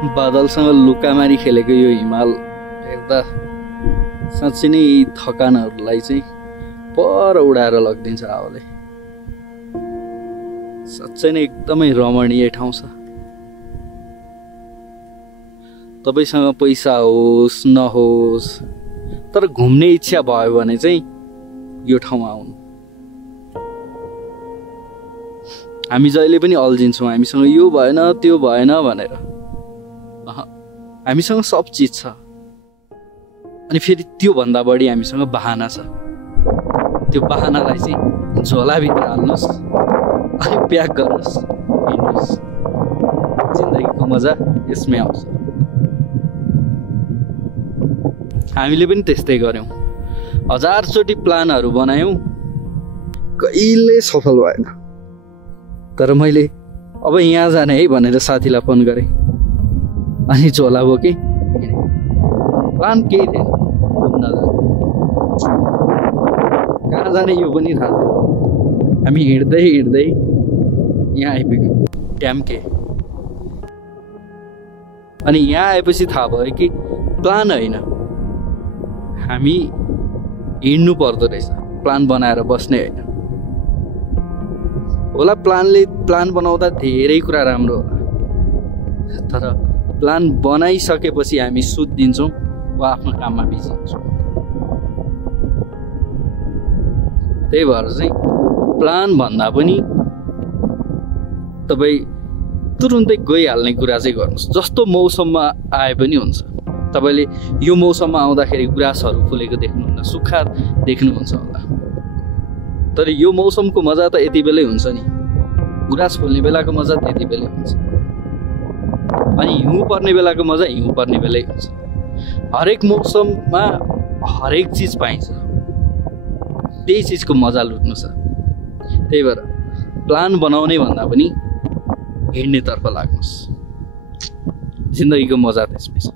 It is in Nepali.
बादलसँग लुकामारी खेलेको यो हिमाल हेर्दा साँच्चै नै थकानहरूलाई चाहिँ पर उडाएर लगिदिन्छ हावाले। साँच्चै नै एकदमै रमणीय ठाउँ छ। तपाईसँग पैसा होस् नहोस् तर घुम्ने इच्छा भयो भने चाहिँ यो ठाउँमा आउनु। हामी जहिले पनि अल्झिन्छौँ हामीसँग यो भएन त्यो भएन भनेर। हामीसँग सब चिज छ अनि फेरि त्यो भन्दा बढी हामीसँग बहाना छ। त्यो बहानालाई चाहिँ झोलाभित्र हाल्नुहोस् अनि प्याक गर्नुहोस्, हिँड्नुहोस्। जिन्दगीको मजा यसमै आउँछ। हामीले पनि त्यस्तै गर्यौँ। 1000 चोटि प्लानहरू बनायौँ, कहिले सफल भएन। तर मैले अब यहाँ जाने है भनेर साथीलाई फोन गरेँ अनि झोला बोकेँ। प्लान केही थिएन, घुम्न जाने। कहाँ जाने यो पनि थाहा थिएन। हामी हिँड्दै हिँड्दै यहाँ आइपुग्यौँ ट्याम्के। अनि यहाँ आएपछि थाहा भयो कि प्लान होइन, हामी हिँड्नु पर्दो रहेछ। प्लान बनाएर बस्ने होइन होला। प्लान बनाउँदा धेरै कुरा राम्रो होला, तर प्लान बनाइसकेपछि हामी सुत्दिन्छौँ वा आफ्नो काममा बिजी हुन्छौँ। त्यही भएर चाहिँ प्लान भन्दा पनि तपाईँ तुरुन्तै गइहाल्ने कुरा चाहिँ गर्नुहोस्। जस्तो मौसममा आए पनि हुन्छ। तपाईँले यो मौसममा आउँदाखेरि गुराँसहरू फुलेको देख्नुहुन्न, सुक्खा देख्नुहुन्छ होला। तर यो मौसमको मजा त यति बेलै हुन्छ नि। गुराँस फुल्ने बेलाको मजा त्यति बेलै हुन्छ। अनि हिउँ पर्ने बेलाको मजा हिउँ पर्ने बेलै हुन्छ। हरेक मौसममा हरेक चिज पाइन्छ। त्यही चिजको मजा लुट्नु छ। त्यही भएर प्लान बनाउने भन्दा पनि हिँड्नेतर्फ लाग्नुहोस्। जिन्दगीको मजा त्यसमै छ।